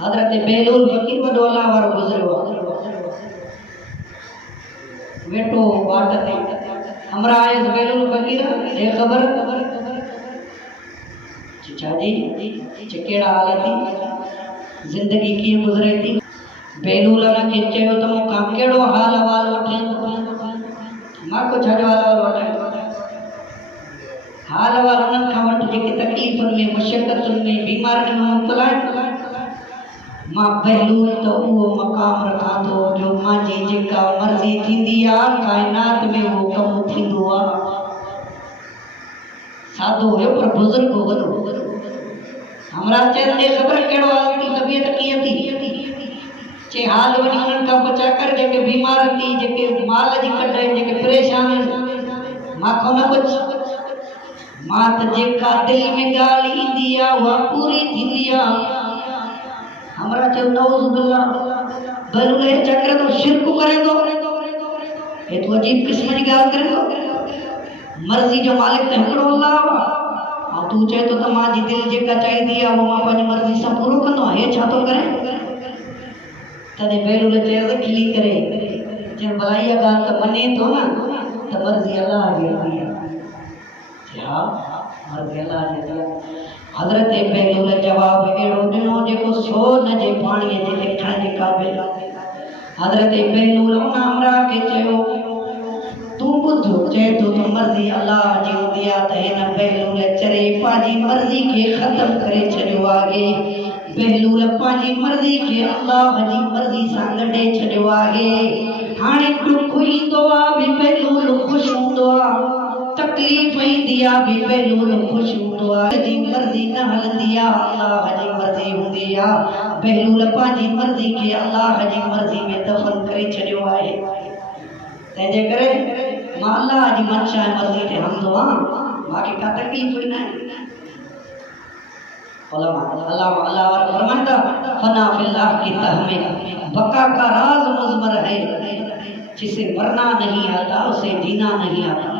हजरत बेलूल फकीर वॾो अल्लाह वारो गुज़रियो वेठो बाट ते हमरा आयस बेलूल फकीर ए ख़बर चाची केड़ा हाल थी जिंदगी कीअं गुज़रे थी। बेलूल के चयो त मूंखां कहिड़ो हाल अहवाल वठे मां को छाजो हाल अहवाल वठां हाल अहवाल उन्हनि खां वटि जेके तकलीफ़ुनि में मुशक़तुनि में बीमारियुनि में मुब्तला मां बेलूल तो उहो मक़ाम रखां थो जो मुंहिंजी जेका मर्ज़ी थींदी आहे काइनात में उहो कमु थींदो आहे। सादो हुयो पर बुज़ुर्ग वॾो हमरा चए ख़बर कहिड़ो हाल थी तबियत कीअं थी चे हाल वञी उन्हनि खां पुछा कर जेके बीमार थी जेके माल जी कढ जेके परेशान मां खां न पुछ मां त जेका दिल में ॻाल्हि ईंदी आहे उहा पूरी थींदी आहे। हमरा चयो नऊज़ बिल्लाह बेलूल चक्र तो शिरक करे तो हे तो अजीब किस्म जी ॻाल्हि करे तो मर्ज़ी जो मालिक त हिकिड़ो अल्लाह आहे ऐं तूं चए तो त मुंहिंजी दिलि जेका चाहींदी आहे उहो मां पंहिंजी मर्ज़ी सां पूरो कंदो आहियां हे छा थो करे तॾहिं बेलूल चयो खिली करे चयो भला इहा ॻाल्हि त मञे थो न त मर्ज़ी अल्लाह जी हूंदी आहे हा मर्ज़ी अल्लाह जी हूंदी आहे। हज़रत बेलूल जवाब अहिड़ो ॾिनो जेको सो न जे पाणीअ जे लिखण जे क़ाबिल। हज़रत बेलूल उन हमरा खे चयो तूं ॿुध चए थो त मर्ज़ी अल्लाह जी हूंदी आहे त हिन बेलूल चरे पंहिंजी मर्ज़ी खे ख़तम करे छॾियो आहे। बेलूल पंहिंजी मर्ज़ी खे अल्लाह जी मर्ज़ी सां ॻंढे छॾियो आहे। हाणे ॾुख ईंदो आहे बि बेलूल ख़ुशि हूंदो आहे तकलीफ़ ईंदी आहे बि बेलूल ख़ुशि हूंदो आहे। जी मर्ज़ी न हलंदी आहे अल्लाह जी मर्ज़ी हूंदी आहे। बेलूल पंहिंजी मर्ज़ी खे अल्लाह जी मर्ज़ी में दफ़न करे छॾियो आहे। तंहिंजे करे मां अल्लाह जी मंशा ऐं मर्ज़ी ते हलंदो आहियां मूंखे का तकलीफ़ न आहे। अल्लाह वारा फरमाता फना फिल्लाह की तहमे बका का राज मुज़मर है जिसे मरना नहीं आता उसे जीना नहीं आता।